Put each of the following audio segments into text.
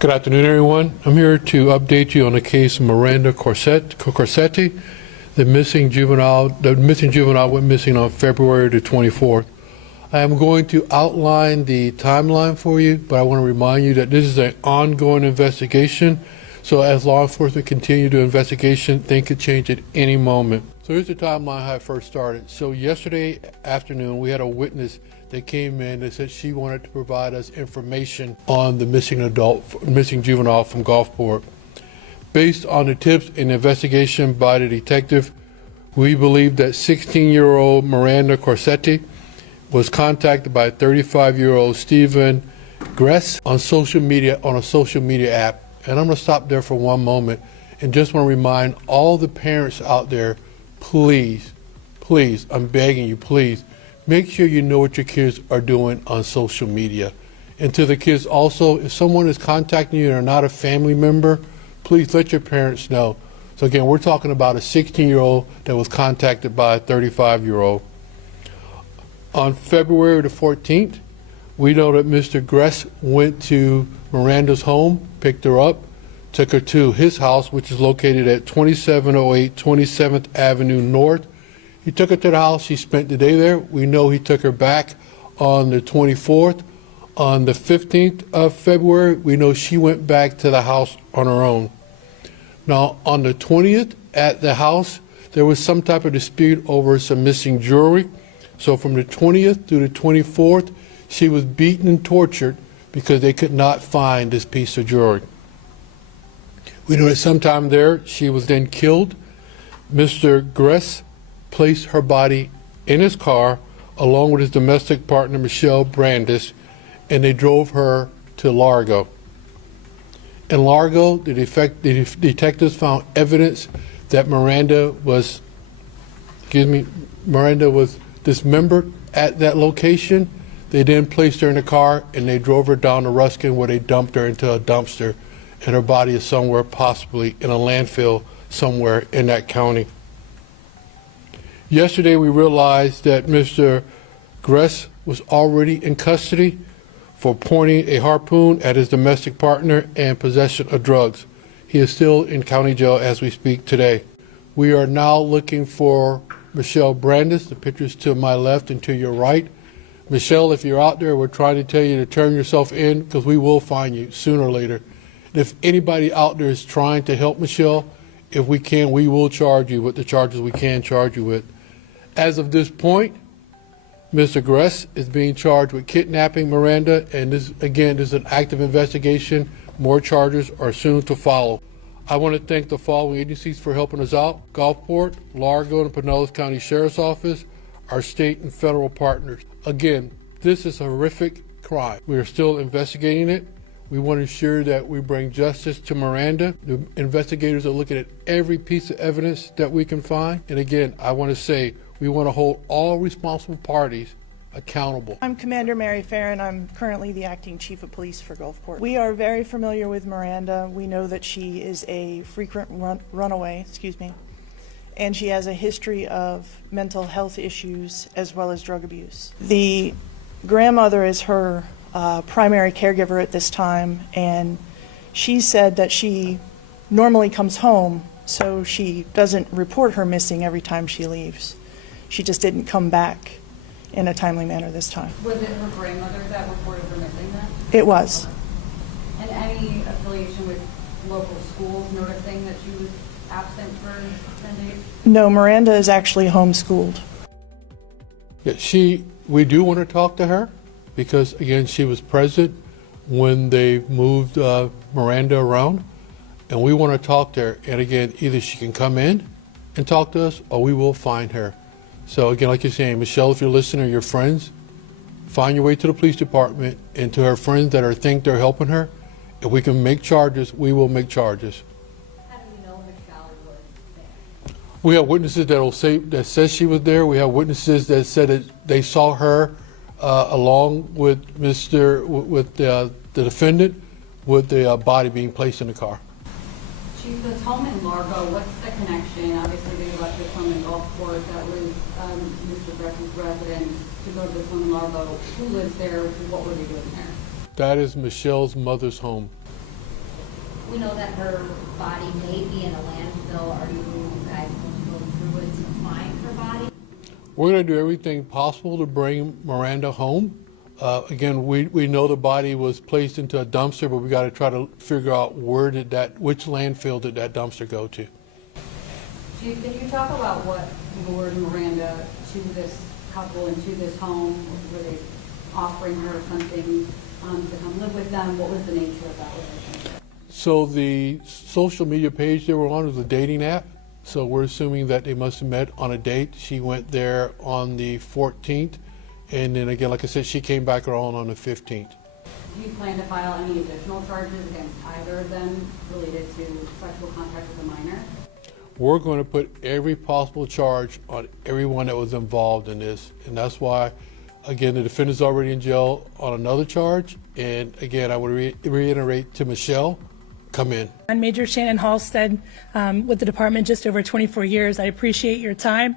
Good afternoon, everyone. I'm here to update you on the case of Miranda Corsetti, the missing juvenile. The missing juvenile went missing on February the 24th. I am going to outline the timeline for you, but I want to remind you that this is an ongoing investigation. So as law enforcement continue to investigation, things could change at any moment. So here's the timeline how it first started. So yesterday afternoon, we had a witness that came in that said she wanted to provide us information on the missing juvenile from Gulfport. Based on the tips and investigation by the detective, we believe that 16-year-old Miranda Corsetti was contacted by 35-year-old Stephen Gress on a social media app. And I'm going to stop there for one moment and just want to remind all the parents out there, please, I'm begging you, please, make sure you know what your kids are doing on social media. And to the kids also, if someone is contacting you and are not a family member, please let your parents know. So again, we're talking about a 16-year-old that was contacted by a 35-year-old. On February the 14th, we know that Mr. Gress went to Miranda's home, picked her up, took her to his house, which is located at 2708 27th Avenue North. He took her to the house. She spent the day there. We know he took her back on the 24th. On the 15th of February, we know she went back to the house on her own. Now, on the 20th at the house, there was some type of dispute over some missing jewelry. So from the 20th through the 24th, she was beaten and tortured because they could not find this piece of jewelry. We know that sometime there, she was then killed. Mr. Gress placed her body in his car along with his domestic partner, Michelle Brandis, and they drove her to Largo. In Largo, the detectives found evidence that Miranda was dismembered at that location. They then placed her in a car and they drove her down to Ruskin, where they dumped her into a dumpster, and her body is somewhere, possibly in a landfill somewhere in that county. Yesterday, we realized that Mr. Gress was already in custody for pointing a harpoon at his domestic partner and possession of drugs. He is still in county jail as we speak today. We are now looking for Michelle Brandis. The picture's to my left and to your right. Michelle, if you're out there, we're trying to tell you to turn yourself in because we will find you sooner or later. And if anybody out there is trying to help Michelle, if we can, we will charge you with the charges we can charge you with. As of this point, Mr. Gress is being charged with kidnapping Miranda, and this is an active investigation. More charges are soon to follow. I want to thank the following agencies for helping us out: Gulfport, Largo, and Pinellas County Sheriff's Office, our state and federal partners. Again, this is a horrific crime. We are still investigating it. We want to ensure that we bring justice to Miranda. The investigators are looking at every piece of evidence that we can find. And again, I want to say we want to hold all responsible parties accountable. I'm Commander Mary Farron. I'm currently the acting chief of police for Gulfport. We are very familiar with Miranda. We know that she is a frequent runaway, and she has a history of mental health issues as well as drug abuse. The grandmother is her primary caregiver at this time, and she said that she normally comes home, so she doesn't report her missing every time she leaves. She just didn't come back in a timely manner this time. Was it her grandmother that reported her missing then? It was. And any affiliation with local schools noticing that she was absent for 10 days? No, Miranda is actually homeschooled. Yeah, we do want to talk to her because, again, she was present when they moved Miranda around, and we want to talk to her. And again, either she can come in and talk to us, or we will find her. So again, like you're saying, Michelle, if you're listening, or your friends, find your way to the police department and to her friends that think they're helping her. If we can make charges, we will make charges. How do you know Michelle was there? We have witnesses that says she was there. We have witnesses that said that they saw her along with the defendant, with the body being placed in the car. She was home in Largo. What's the connection? Obviously, they left this home in Gulfport. That was Mr. Gress's residence. To go to this home in Largo. Who lives there? What were they doing there? That is Michelle's mother's home. We know that her body may be in a landfill. Are you guys going to go through it to find her body? We're going to do everything possible to bring Miranda home. Again, we know the body was placed into a dumpster, but we got to try to figure out which landfill did that dumpster go to. Chief, can you talk about what lured Miranda to this couple and to this home? Were they offering her something to come live with them? What was the nature of that relationship? So the social media page they were on was a dating app. So we're assuming that they must have met on a date. She went there on the 14th. And then again, like I said, she came back around on the 15th. Do you plan to file any additional charges against either of them related to sexual contact with a minor? We're going to put every possible charge on everyone that was involved in this. And that's why, again, the defendant's already in jail on another charge. And again, I would reiterate to Michelle, come in. I'm Major Shannon Halstead with the department just over 24 years. I appreciate your time.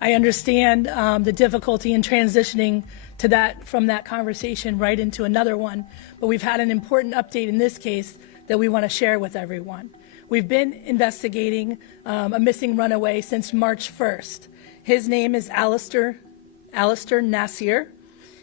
I understand the difficulty in transitioning to that from that conversation right into another one, but we've had an important update in this case that we want to share with everyone. We've been investigating a missing runaway since March 1st. His name is Alistair Nasir.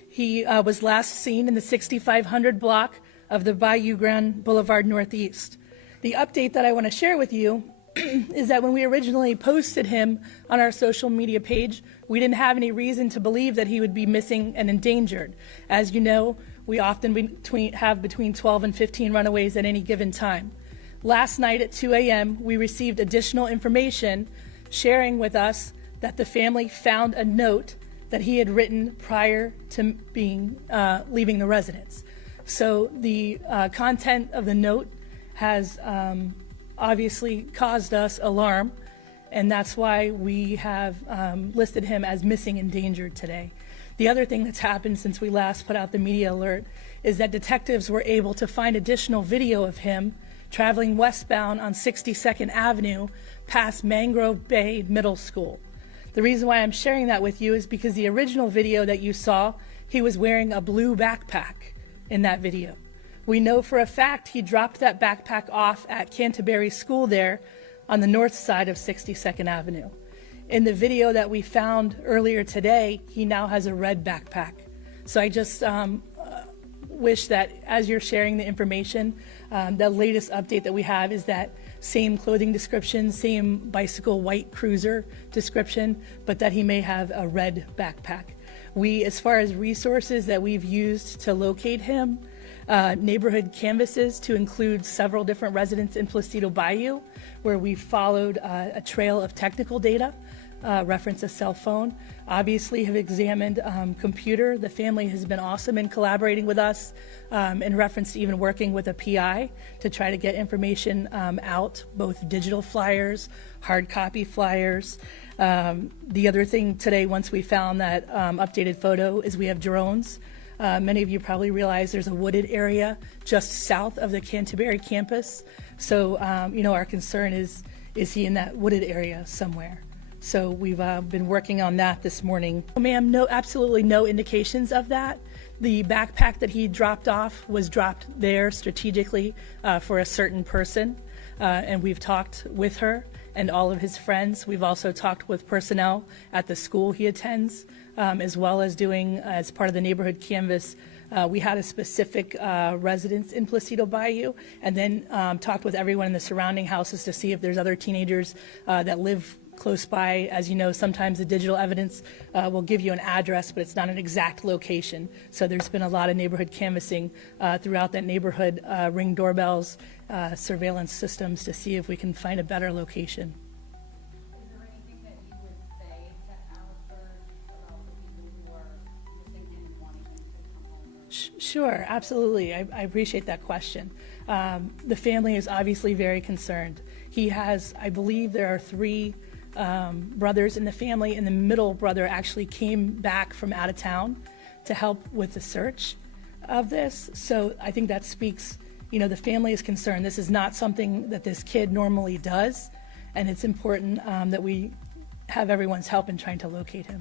He was last seen in the 6500 block of the Bayou Grand Boulevard Northeast. The update that I want to share with you is that when we originally posted him on our social media page, we didn't have any reason to believe that he would be missing and endangered. As you know, we often have between 12 and 15 runaways at any given time. Last night at 2 a.m., we received additional information sharing with us that the family found a note that he had written prior to leaving the residence. So the content of the note has obviously caused us alarm, and that's why we have listed him as missing and endangered today. The other thing that's happened since we last put out the media alert is that detectives were able to find additional video of him traveling westbound on 62nd Avenue past Mangrove Bay Middle School. The reason why I'm sharing that with you is because the original video that you saw, he was wearing a blue backpack in that video. We know for a fact he dropped that backpack off at Canterbury School there on the north side of 62nd Avenue. In the video that we found earlier today, he now has a red backpack. So I just wish that as you're sharing the information, the latest update that we have is that same clothing description, same bicycle white cruiser description, but that he may have a red backpack. We, as far as resources that we've used to locate him, neighborhood canvases to include several different residents in Placido Bayou, where we followed a trail of technical data, reference a cell phone. Obviously have examined computer. The family has been awesome in collaborating with us in reference to even working with a PI to try to get information out, both digital flyers, hard copy flyers. The other thing today, once we found that updated photo, is we have drones. Many of you probably realize there's a wooded area just south of the Canterbury campus. So, our concern is he in that wooded area somewhere? So we've been working on that this morning. Ma'am, no, absolutely no indications of that. The backpack that he dropped off was dropped there strategically for a certain person, and we've talked with her and all of his friends. We've also talked with personnel at the school he attends, as well as doing, as part of the neighborhood canvas, we had a specific residence in Placido Bayou, and then talked with everyone in the surrounding houses to see if there's other teenagers that live close by. As you know, sometimes the digital evidence will give you an address, but it's not an exact location. So there's been a lot of neighborhood canvassing throughout that neighborhood, ring doorbells, surveillance systems to see if we can find a better location. Is there anything that you would say to Alistair about the people who are missing him and wanting him to come home? Sure, absolutely. I appreciate that question. The family is obviously very concerned. He has, I believe there are 3 brothers in the family, and the middle brother actually came back from out of town to help with the search of this. So I think that speaks, the family is concerned. This is not something that this kid normally does, and it's important that we have everyone's help in trying to locate him.